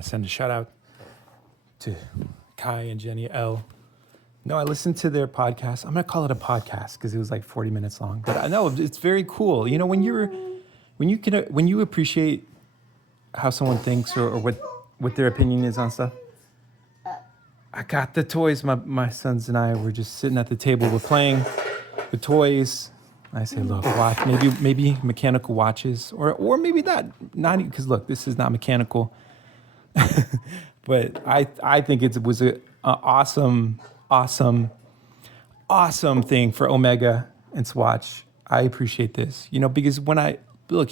want to send a shout out to Kai and Jenny L. No, I listened to their podcast. I'm gonna call it a podcast because it was like 40 minutes long. But I know it's very cool. You know, when you appreciate how someone thinks or what their opinion is on stuff. I got the toys. My sons and I were just sitting at the table. We're playing the toys. I say, look, watch, maybe mechanical watches, or maybe not because look, this is not mechanical. But I think it was an awesome thing for Omega and Swatch. I appreciate this, because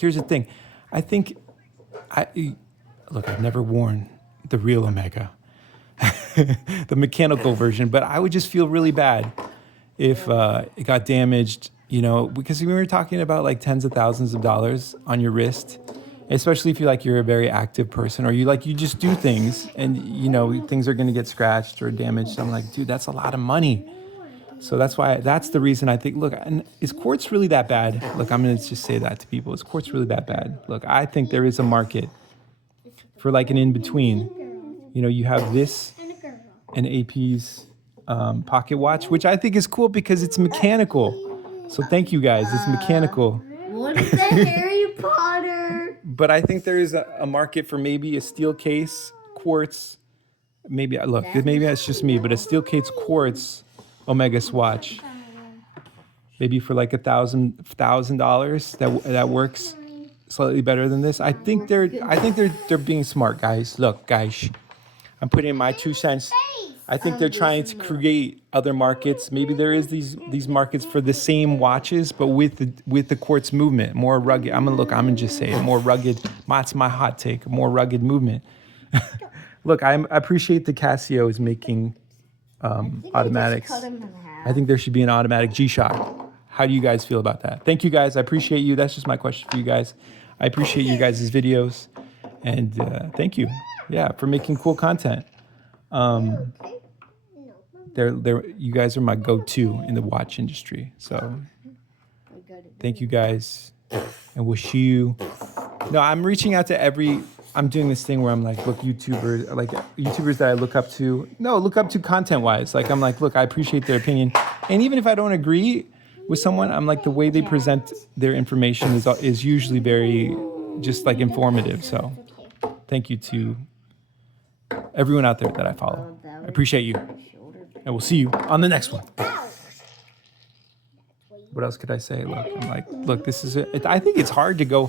here's the thing. I've never worn the real Omega, the mechanical version, but I would just feel really bad if it got damaged, because we were talking about like tens of thousands of dollars on your wrist, especially if you're a very active person or you just do things and, things are going to get scratched or damaged. I'm like, dude, that's a lot of money. So that's the reason I think, look, and is quartz really that bad? Look, I'm going to just say that to people. Is quartz really that bad? Look, I think there is a market for like an in-between. You have this and AP's pocket watch, which I think is cool because it's mechanical. So thank you guys. It's mechanical. What is that, Harry Potter? But I think there is a market for maybe a steel case quartz. Maybe that's just me, but a steel case quartz Omega Swatch. Maybe for like $1,000 that works slightly better than this. I think they're being smart, guys. Look, guys, I'm putting in my 2 cents. I think they're trying to create other markets. Maybe there is these markets for the same watches, but with the quartz movement, more rugged. I'm gonna just say it, more rugged. That's my hot take. More rugged movement. Look, I appreciate the Casio is making automatics. I think there should be an automatic G-Shock. How do you guys feel about that? Thank you guys. I appreciate you. That's just my question for you guys. I appreciate you guys' videos, and thank you, for making cool content. You guys are my go-to in the watch industry. So thank you guys, and we'll see you. No, I'm reaching out to I'm doing this thing where I'm like, look, YouTubers that I look up to content-wise. Like, I'm like, look, I appreciate their opinion. And even if I don't agree with someone, I'm like, the way they present their information is usually very just like informative. So thank you to everyone out there that I follow. I appreciate you. And we'll see you on the next one. What else could I say? Look, this is it. I think it's hard to go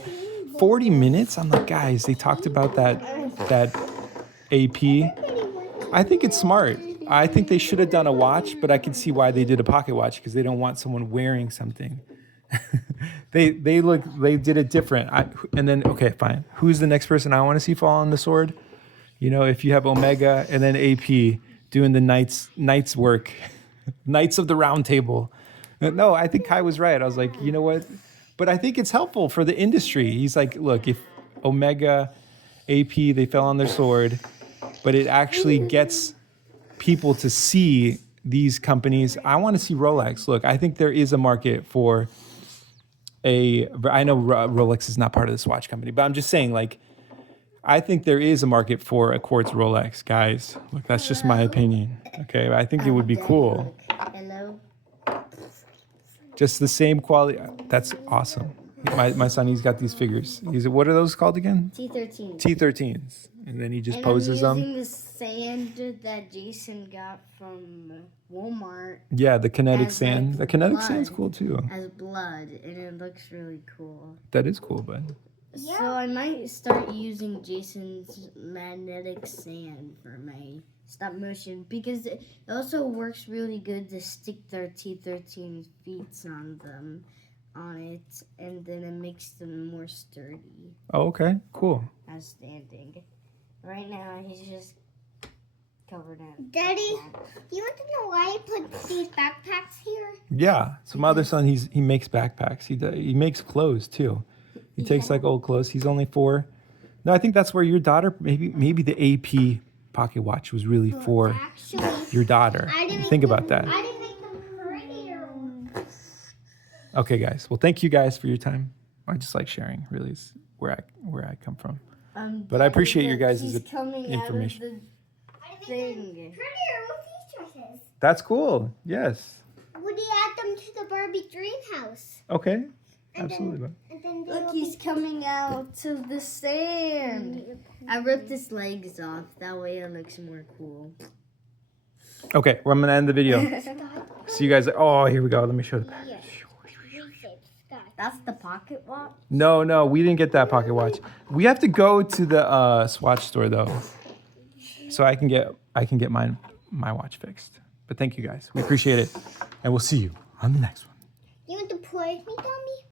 40 minutes. I'm like, guys, they talked about that AP. I think it's smart. I think they should have done a watch, but I can see why they did a pocket watch because they don't want someone wearing something. They did it different. And then, okay, fine. Who's the next person I want to see fall on the sword? If you have Omega and then AP doing the Knights work, Knights of the Round Table. No, I think Kai was right. I was like, you know what? But I think it's helpful for the industry. He's like, look, if Omega, AP, they fell on their sword, but it actually gets people to see these companies. I want to see Rolex. Look, I think there is a market for I know Rolex is not part of the Swatch company, but I'm just saying, like, I think there is a market for a quartz Rolex, guys. Look, that's just my opinion. Okay, I think it would be cool. Hello. Just the same quality. That's awesome. My son, he's got these figures. What are those called again? T13. T13s. And then he just poses them. I'm using the sand that Jason got from Walmart. Yeah, the kinetic sand. The kinetic sand's cool too. As blood, and it looks really cool. That is cool, bud. So I might start using Jason's magnetic sand for my stop motion because it also works really good to stick their T13 feet on it, and then it makes them more sturdy. Oh, okay, cool. As standing. Right now he's just covered in. Daddy, you want to know why I put these backpacks here? Yeah. So my other son, he makes backpacks. He makes clothes too. He takes like old clothes. He's only 4. No, I think that's where your daughter, maybe the AP pocket watch was really for your daughter. Think about that. I didn't make them prettier ones. Okay, guys. Well, thank you guys for your time. I just like sharing. Really, is where I come from. But I appreciate your look, guys' he's coming information. out of the thing. Prettier with these dresses. That's cool. Yes. Would you add them to the Barbie dream house? Okay. And Absolutely. Then, and then Look, they'll he's be- coming out of the sand. I ripped his legs off. That way it looks more cool. Okay, well, I'm gonna end the video. See you guys. Oh, here we go. Let me show the package. Yes. Reshape sky. That's the pocket watch. No, we didn't get that pocket watch. We have to go to the Swatch store though, so I can get my watch fixed. But thank you guys. We appreciate it, and we'll see you on the next one. You want to play with me, Tommy?